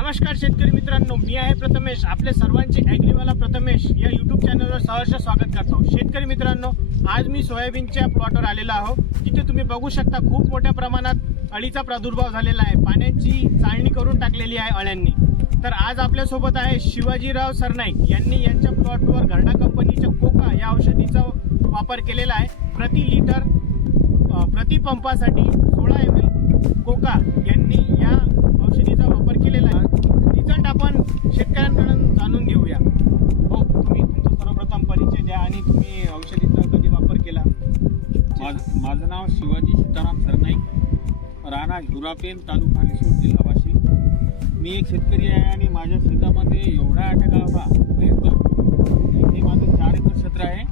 नमस्कार शेतकरी मित्रांनो, मी आहे प्रथमेश. आपले सर्वांचे ॲग्रीवाला प्रथमेश या यूट्यूब चॅनलवर सहर्ष स्वागत करतो. शेतकरी मित्रांनो, आज मी सोयाबीनच्या प्लॉटवर आलेलो आहो. जिथे तुम्ही बघू शकता खूप मोठ्या प्रमाणात अळीचा प्रादुर्भाव झालेला आहे. पाण्याची चाळणी करून टाकलेली आहे अळ्यांनी. तर आज आपल्यासोबत आहे शिवाजीराव सरनाईक यांनी यांच्या प्लॉटवर घरडा कंपनीच्या कोका या औषधीचा वापर केलेला आहे. प्रति पंपासाठी 16 ml कोका यांनी या औषधीचा वापर केलेला आहे. रिझल्ट आपण शेतकऱ्यांकडून जाणून घेऊया. हो, तुम्ही तुमचा सर्वप्रथम परिचय द्या आणि तुम्ही औषधीचा कधी वापर केला? माझं नाव शिवाजी सीताराम सरनाईक, राणा झुरापेन, तालुका रिसोड, जिल्हा वाशिम. मी एक शेतकरी आहे आणि माझ्या शेतामध्ये एवढा अटॅक आला होता भयंकर. हे माझं 4 एकर क्षेत्र आहे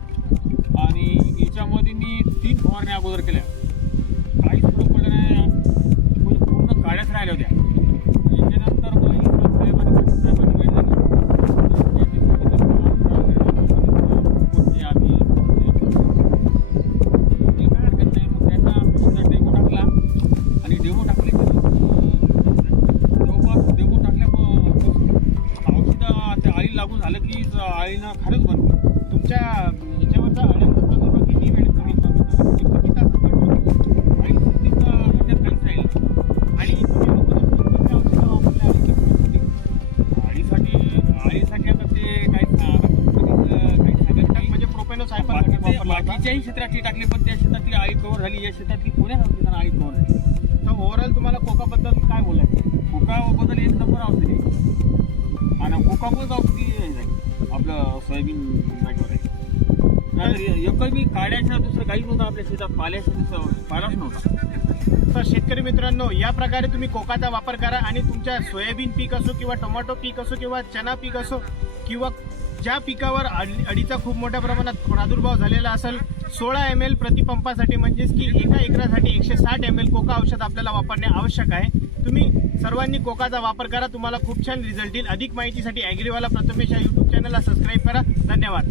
आणि याच्यामध्ये मी 3 फवारण्या अगोदर केल्या. काहीच फरक पडला नाही, म्हणजे पूर्ण काळ्याच राहिल्या होत्या. याच्यानंतर मला लागून झालं की आळीनं खारच बंद. तुमच्या ह्याच्यावरचा अळ्यांचा प्रादुर्भाव किती वेळ कमी किती तासात कंट्रोल? आळी सुट्टीचा ह्याच्यात काहीच राहील. आणि तुम्ही कोणत्या औषधं वापरल्या आळीसाठी आता ते काही सांगत नाही. म्हणजे प्रोपेनोसायफर वापरला होता. बाकीच्याही क्षेत्रातली टाकली, पण त्या शेतातली आळी कव्हर झाली, या शेतातली कोण्याच औषधानं आळी कव्हर झाली. तर ओव्हरऑल तुम्हाला कोकाबद्दल काय बोलायचं? कोकाबद्दल 1 नंबर औषधी आणि कोकामुळेच औषधी आपलं सोयाबीन जागेवर आहे. एकही मी काड्याच्या दुसरं काहीच नव्हतं आपल्या शेतात, पाल्याच्या पालाच नव्हता. तर शेतकरी मित्रांनो, या प्रकारे तुम्ही कोकाचा वापर करा आणि तुमच्या सोयाबीन पीक असो किंवा टोमॅटो पीक असो किंवा चना पीक असो किंवा ज्या पिकावर अळीचा खूप मोठ्या प्रमाणात प्रादुर्भाव झालेला असेल, 16 ml प्रतिपंपासाठी म्हणजेच की एका एकरासाठी 160 ml कोका औषध आपल्याला वापरणे आवश्यक आहे. तुम्ही सर्वांनी कोकाचा वापर करा, तुम्हाला खूप छान रिझल्ट येईल. अधिक माहितीसाठी ॲग्रीवाला प्रथमेश या यूट्यूब चॅनलला सबस्क्राईब करा. धन्यवाद.